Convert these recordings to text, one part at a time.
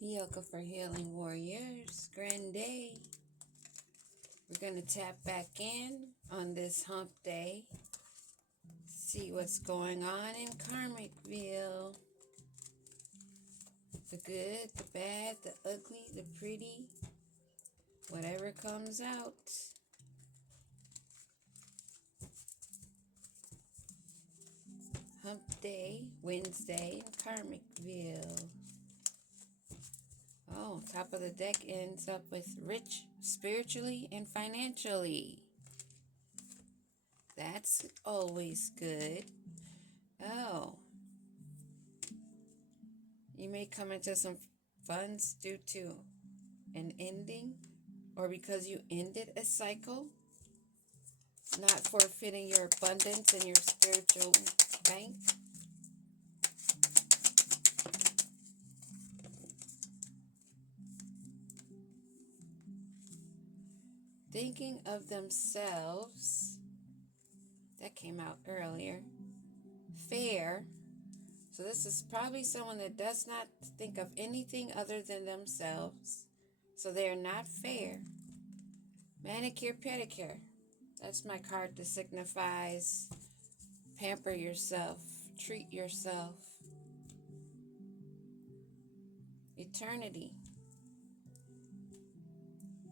Yoga for Healing Warriors, grand day. We're going to tap back in on this hump day, see what's going on in Karmicville. The good, the bad, the ugly, the pretty, whatever comes out. Hump day, Wednesday in Karmicville. Oh, top of the deck ends up with rich spiritually and financially. That's always good. Oh, you may come into some funds due to an ending or because you ended a cycle, not forfeiting your abundance and your spiritual bank. Thinking of themselves, that came out earlier. Fair. So this is probably someone that does not think of anything other than themselves. So they are not fair. Manicure, pedicure. That's my card that signifies pamper yourself, treat yourself. Eternity.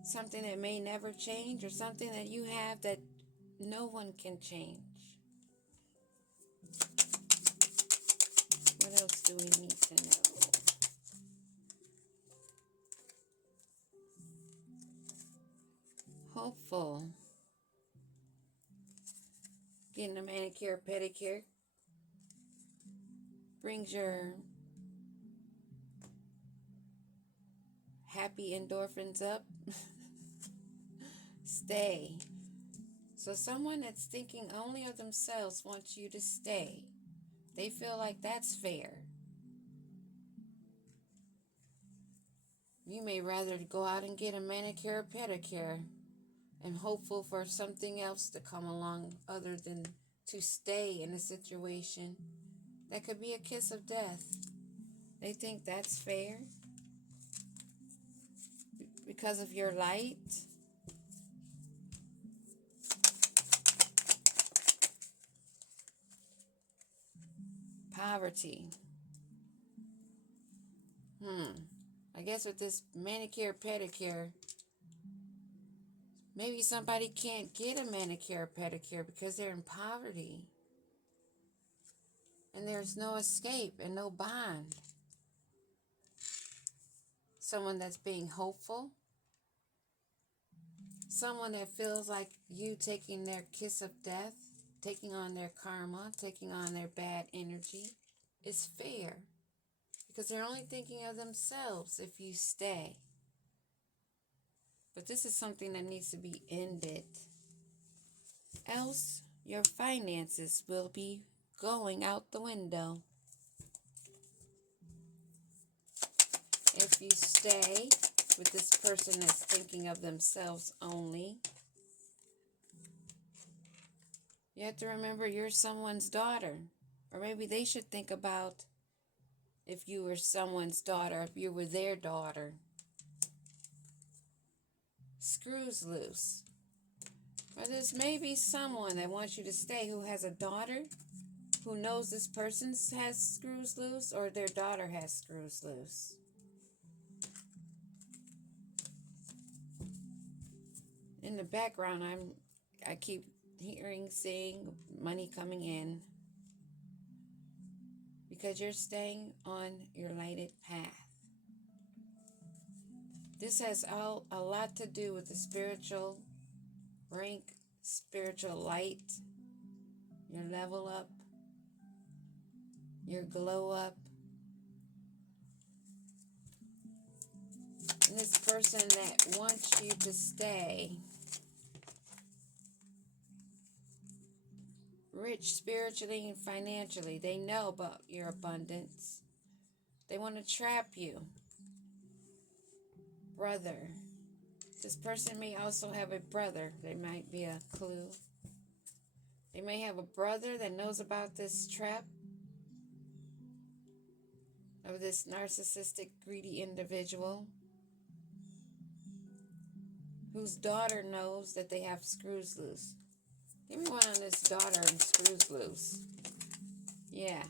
Something that may never change or something that you have that no one can change. What else do we need to know? Hopeful. Getting a manicure, pedicure brings your happy endorphins up. Stay. So someone that's thinking only of themselves wants you to stay. They feel like that's fair. You may rather go out and get a manicure or pedicure and hopeful for something else to come along other than to stay in a situation that could be a kiss of death. They think that's fair because of your light. Poverty. I guess with this manicure, pedicure, maybe somebody can't get a manicure or pedicure because they're in poverty. And there's no escape and no bond. Someone that's being hopeful. Someone that feels like you taking their kiss of death, taking on their karma, taking on their bad energy is fair. Because they're only thinking of themselves if you stay. But this is something that needs to be ended. Else, your finances will be going out the window. If you stay with this person that's thinking of themselves only, you have to remember you're someone's daughter. Or maybe they should think about if you were someone's daughter, if you were their daughter. Screws loose. Or there's maybe someone that wants you to stay who has a daughter who knows this person has screws loose or their daughter has screws loose. In the background, I keep hearing, seeing money coming in because you're staying on your lighted path. This has a lot to do with the spiritual rank, spiritual light, your level up, your glow up. And this person that wants you to stay, rich spiritually and financially, they know about your abundance. They want to trap you. Brother. This person may also have a brother. There might be a clue. They may have a brother that knows about this trap. of this narcissistic, greedy individual whose daughter knows that they have screws loose. Give me one on this daughter and screws loose. Yeah,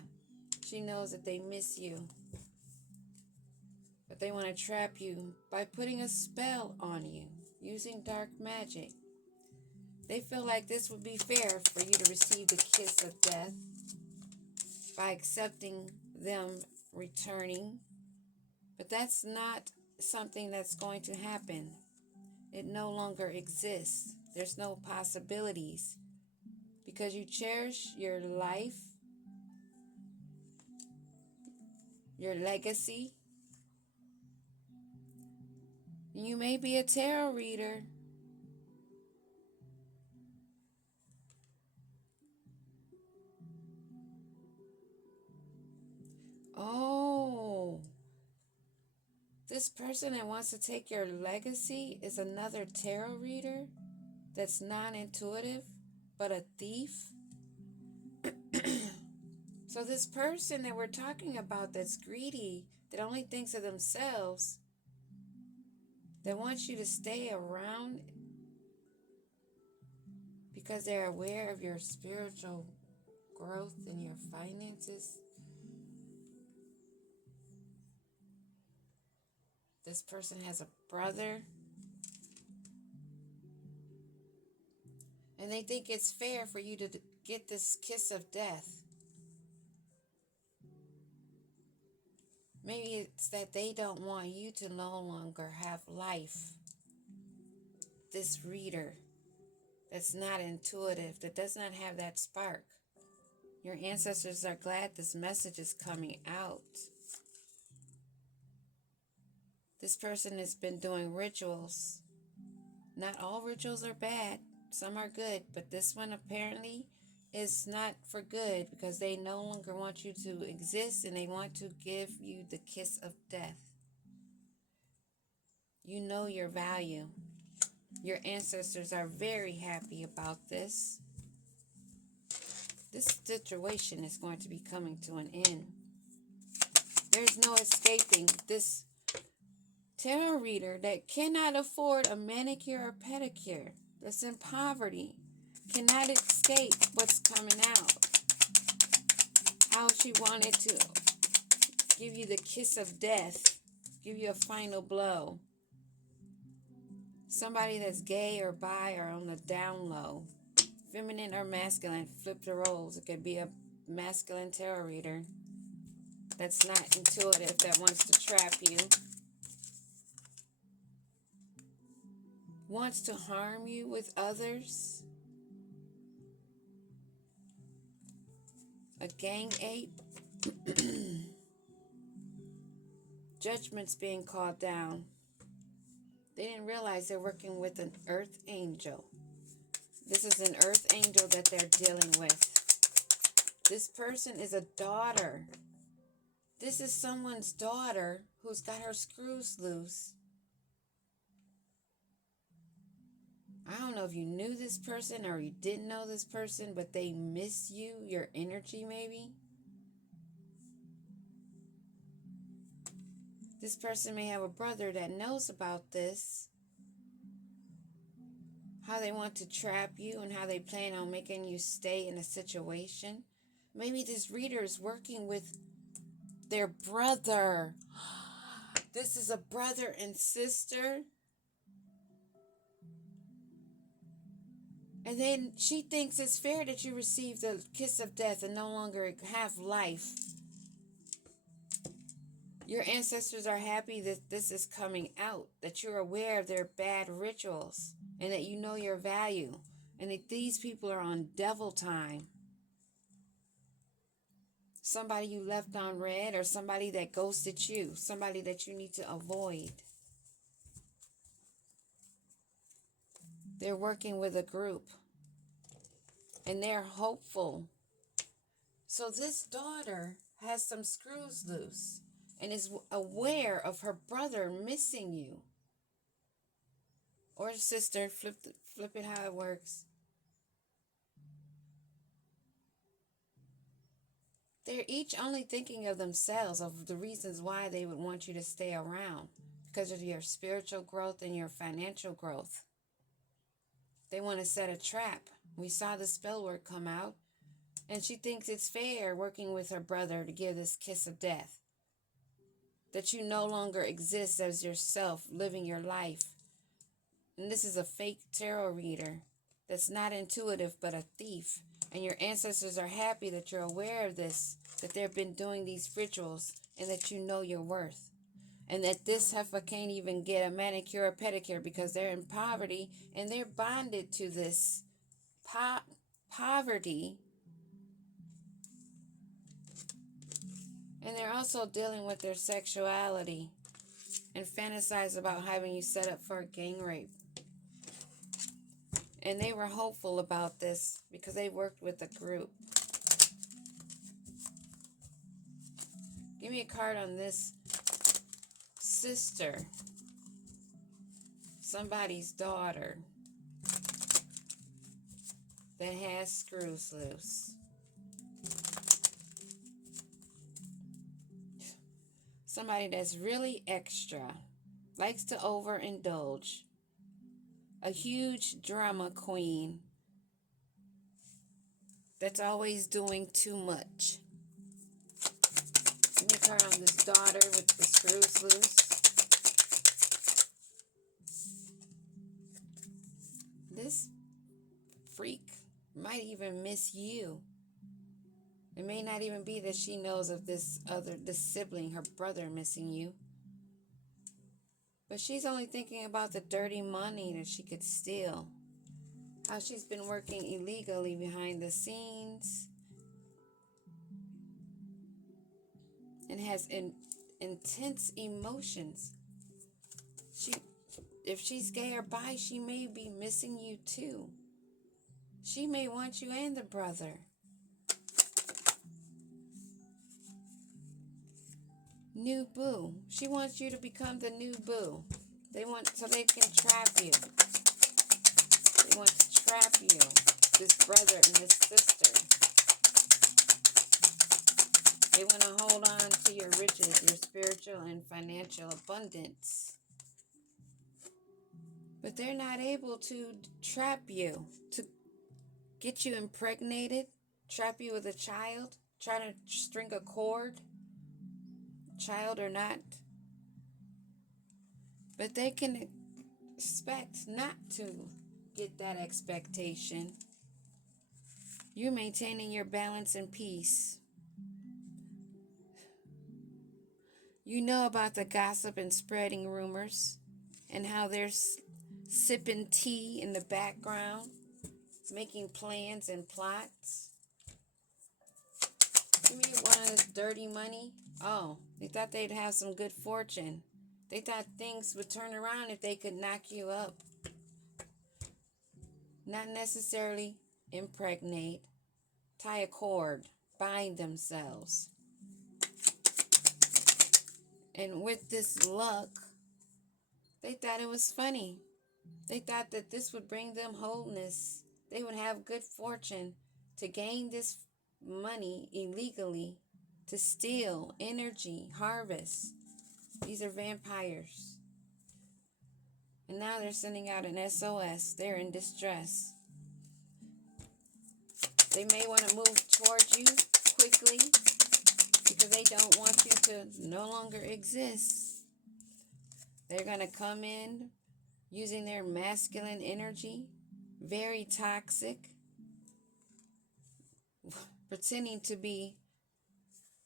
she knows that they miss you, but they want to trap you by putting a spell on you using dark magic. They feel like this would be fair for you to receive the kiss of death by accepting them returning, but that's not something that's going to happen. It no longer exists. There's no possibilities because you cherish your life, your legacy. You may be a tarot reader. Oh, this person that wants to take your legacy is another tarot reader that's non-intuitive, but a thief. So this person that we're talking about that's greedy, that only thinks of themselves, that wants you to stay around because they're aware of your spiritual growth and your finances. This person has a brother, and they think it's fair for you to get this kiss of death. Maybe it's that they don't want you to no longer have life. This reader that's not intuitive, that does not have that spark. Your ancestors are glad this message is coming out. This person has been doing rituals. Not all rituals are bad. Some are good, but this one apparently is not for good because they no longer want you to exist and they want to give you the kiss of death. You know your value. Your ancestors are very happy about this. This situation is going to be coming to an end. There's no escaping this tarot reader that cannot afford a manicure or pedicure, that's in poverty, cannot escape what's coming out. How she wanted to give you the kiss of death, give you a final blow. Somebody that's gay or bi or on the down low, feminine or masculine, flip the roles. It could be a masculine tarot reader that's not intuitive, that wants to trap you, wants to harm you with others. A gang ape. Judgment's being called down. They didn't realize they're working with an earth angel. This is an earth angel that they're dealing with. This person is a daughter. This is someone's daughter who's got her screws loose. I don't know if you knew this person or you didn't know this person, but they miss you, your energy maybe. This person may have a brother that knows about this, how they want to trap you and how they plan on making you stay in a situation. Maybe this reader is working with their brother. This is a brother and sister. And then she thinks it's fair that you receive the kiss of death and no longer have life. Your ancestors are happy that this is coming out, that you're aware of their bad rituals, and that you know your value, and that these people are on devil time. Somebody you left on red, or somebody that ghosted you, somebody that you need to avoid. They're working with a group, and they're hopeful. So this daughter has some screws loose and is aware of her brother missing you. Or sister, flip it how it works. They're each only thinking of themselves, of the reasons why they would want you to stay around, because of your spiritual growth and your financial growth. They want to set a trap. We saw the spell word come out, and she thinks it's fair working with her brother to give this kiss of death. That you no longer exist as yourself, living your life. And this is a fake tarot reader that's not intuitive but a thief. And your ancestors are happy that you're aware of this, that they've been doing these rituals, and that you know your worth. And that this heifer can't even get a manicure or pedicure because they're in poverty and they're bonded to this poverty. And they're also dealing with their sexuality and fantasize about having you set up for a gang rape. And they were hopeful about this because they worked with a group. Give me a card on this sister, somebody's daughter that has screws loose. Somebody that's really extra, likes to overindulge, a huge drama queen that's always doing too much. Give me a card on this daughter with the screws loose. This freak might even miss you. It may not even be that she knows of this sibling, her brother, missing you. But she's only thinking about the dirty money that she could steal. How she's been working illegally behind the scenes. And has intense emotions. If she's gay or bi, she may be missing you too. She may want you and the brother. New boo. She wants you to become the new boo. So they can trap you. They want to trap you, this brother and this sister. They want to hold on to your riches, your spiritual and financial abundance. But they're not able to trap you, to get you impregnated, trap you with a child, try to string a cord, child or not. But they can expect not to get that expectation. You're maintaining your balance and peace. You know about the gossip and spreading rumors and how they're sipping tea in the background, making plans and plots. Give me one of this dirty money. Oh, they thought they'd have some good fortune. They thought things would turn around if they could knock you up. Not necessarily impregnate, tie a cord, bind themselves. And with this luck, they thought it was funny. They thought that this would bring them wholeness. They would have good fortune to gain this money illegally, to steal energy, harvest. These are vampires. And now they're sending out an SOS. They're in distress. They may want to move towards you quickly because they don't want you to no longer exist. They're going to come in using their masculine energy, very toxic, pretending to be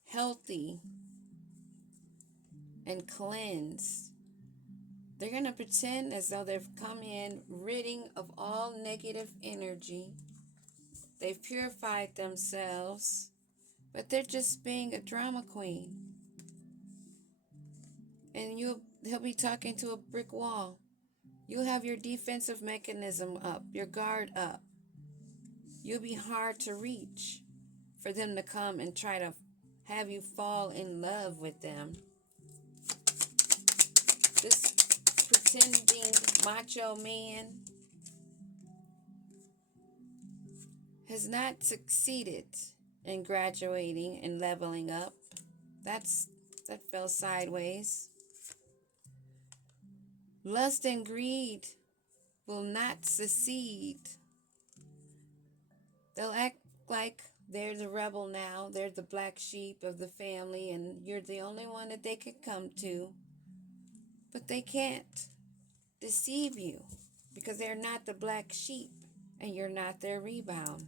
healthy and cleansed. They're going to pretend as though they've come in ridding of all negative energy. They've purified themselves, but they're just being a drama queen. And he'll be talking to a brick wall. You'll have your defensive mechanism up, your guard up. You'll be hard to reach for them to come and try to have you fall in love with them. This pretending macho man has not succeeded and graduating and leveling up. That fell sideways. Lust and greed will not succeed. They'll act like they're the rebel now. They're the black sheep of the family, and you're the only one that they could come to. But they can't deceive you because they're not the black sheep and you're not their rebound.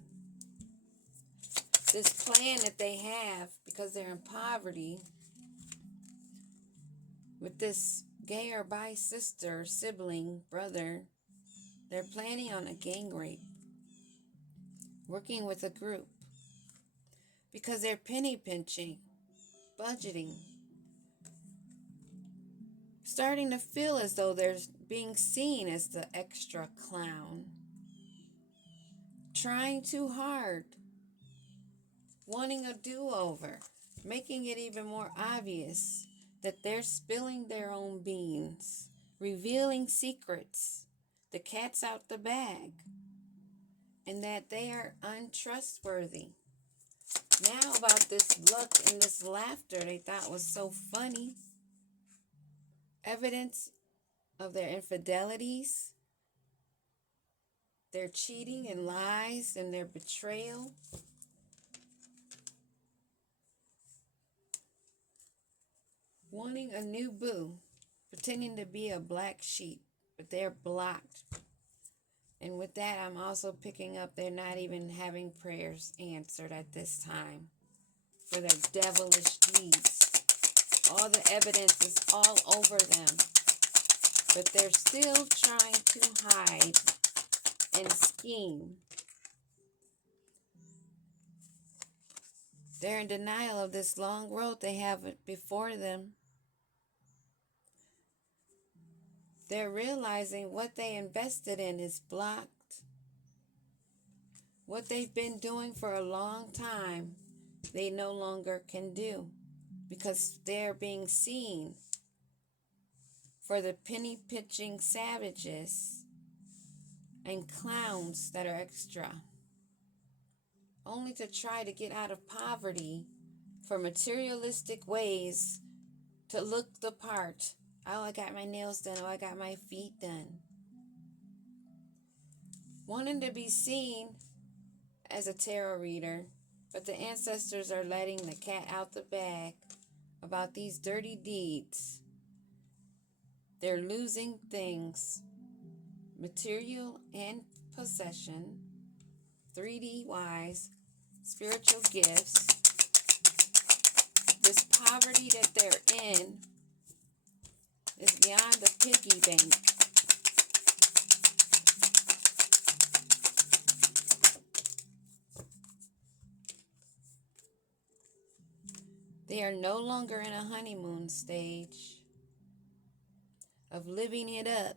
This plan that they have, because they're in poverty, with this gay or bi sister, sibling, brother, they're planning on a gang rape, working with a group, because they're penny pinching, budgeting, starting to feel as though they're being seen as the extra clown, trying too hard, wanting a do-over, making it even more obvious that they're spilling their own beans, revealing secrets, the cat's out the bag, and that they are untrustworthy. Now about this look and this laughter they thought was so funny, evidence of their infidelities, their cheating and lies and their betrayal. Wanting a new boo, pretending to be a black sheep, but they're blocked. And with that, I'm also picking up they're not even having prayers answered at this time for their devilish deeds. All the evidence is all over them, but they're still trying to hide and scheme. They're in denial of this long road they have before them. They're realizing what they invested in is blocked. What they've been doing for a long time, they no longer can do because they're being seen for the penny pinching savages and clowns that are extra, only to try to get out of poverty for materialistic ways to look the part. Oh, I got my nails done. Oh, I got my feet done. Wanting to be seen as a tarot reader, but the ancestors are letting the cat out the bag about these dirty deeds. They're losing things, material and possession, 3D wise, spiritual gifts. This poverty that they're in is beyond the piggy bank. They are no longer in a honeymoon stage of living it up.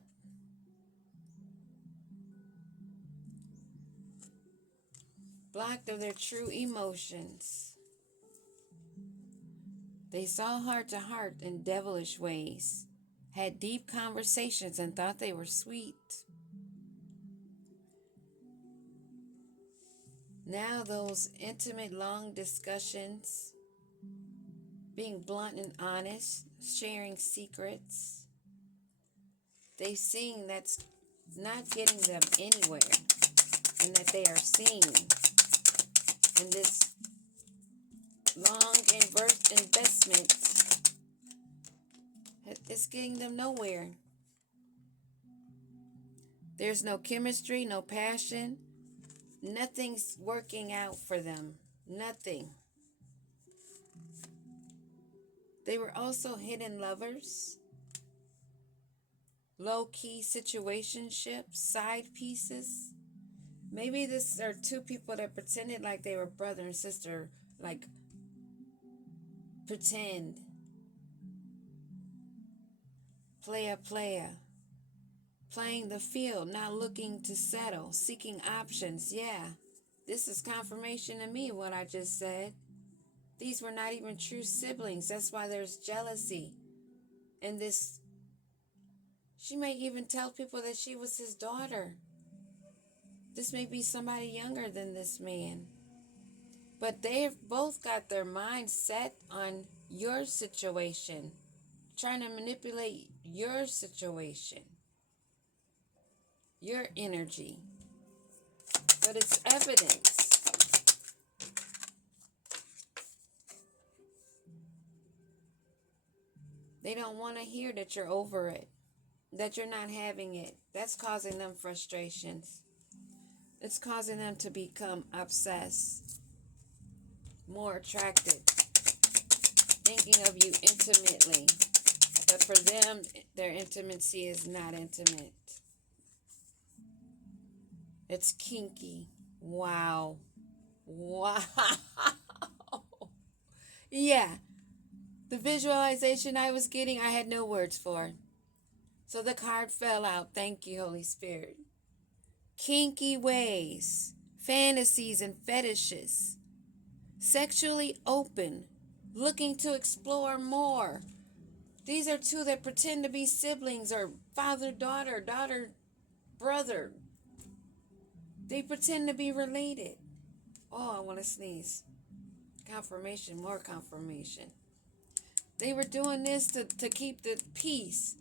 Blocked of their true emotions. They saw heart to heart in devilish ways, had deep conversations and thought they were sweet. Now those intimate, long discussions, being blunt and honest, sharing secrets, they've seen that's not getting them anywhere, and that they are seen. And this long investment is getting them nowhere. There's no chemistry, no passion. Nothing's working out for them. Nothing. They were also hidden lovers, low-key situationships, side pieces. Maybe this are two people that pretended like they were brother and sister, like pretend, playa, playing the field, not looking to settle, seeking options. Yeah, this is confirmation to me what I just said. These were not even true siblings. That's why there's jealousy. And this, she may even tell people that she was his daughter. This may be somebody younger than this man. But they've both got their mind set on your situation, trying to manipulate your situation, your energy. But it's evidence. They don't want to hear that you're over it, that you're not having it. That's causing them frustrations. It's causing them to become obsessed, more attracted, thinking of you intimately. But for them, their intimacy is not intimate. It's kinky. Wow. Wow. Yeah. The visualization I was getting, I had no words for. So the card fell out. Thank you, Holy Spirit. Kinky ways, fantasies and fetishes. Sexually open, looking to explore more. These are two that pretend to be siblings or father, daughter, brother. They pretend to be related. Oh, I want to sneeze. Confirmation, more confirmation. They were doing this to keep the peace,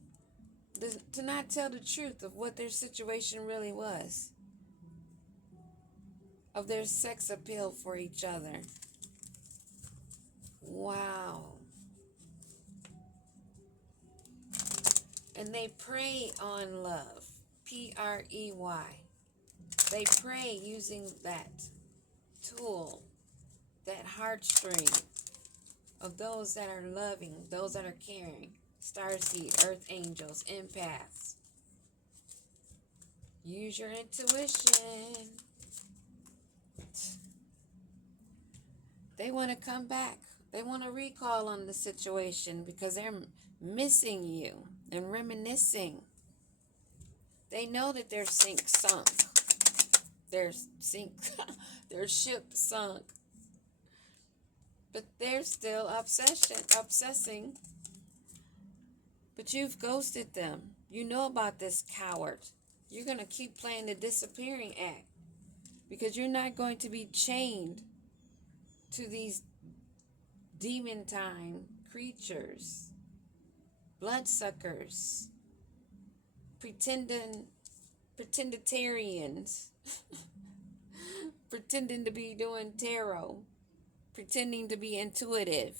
to not tell the truth of what their situation really was, of their sex appeal for each other. Wow. And they prey on love. Prey. They prey using that tool, that heartstring of those that are loving, those that are caring. Starseed, earth angels, empaths. Use your intuition. They want to come back. They want to recall on the situation because they're missing you and reminiscing. They know that their sunk. Their ship sunk. But they're still obsessing. But you've ghosted them. You know about this coward. You're going to keep playing the disappearing act because you're not going to be chained to these demon time creatures, bloodsuckers, pretenditarians, pretending to be doing tarot, pretending to be intuitive.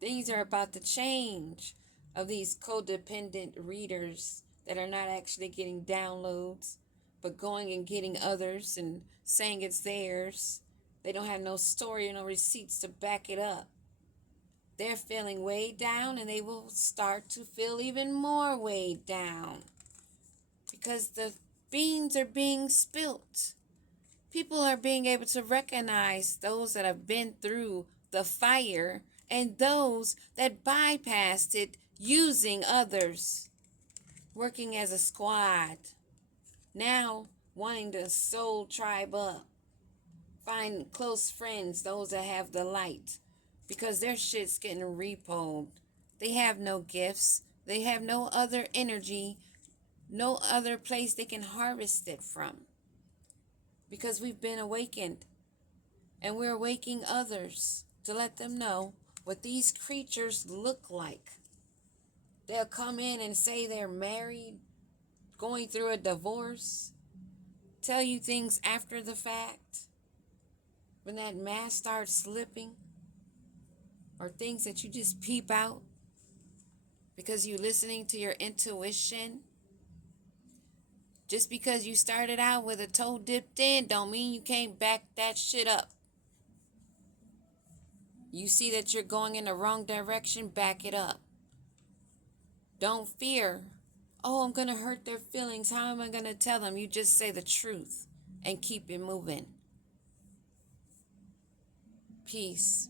Things are about to change of these codependent readers that are not actually getting downloads, but going and getting others and saying it's theirs. They don't have no story or no receipts to back it up. They're feeling weighed down, and they will start to feel even more weighed down because the beans are being spilt. People are being able to recognize those that have been through the fire and those that bypassed it using others, working as a squad, now wanting to soul tribe up, find close friends, those that have the light, because their shit's getting repoed. They have no gifts. They have no other energy, no other place they can harvest it from, because we've been awakened, and we're awakening others to let them know what these creatures look like. They'll come in and say they're married, going through a divorce, tell you things after the fact, when that mask starts slipping, or things that you just peep out because you're listening to your intuition. Just because you started out with a toe dipped in don't mean you can't back that shit up. You see that you're going in the wrong direction, back it up. Don't fear. Oh, I'm going to hurt their feelings. How am I going to tell them? You just say the truth and keep it moving. Peace.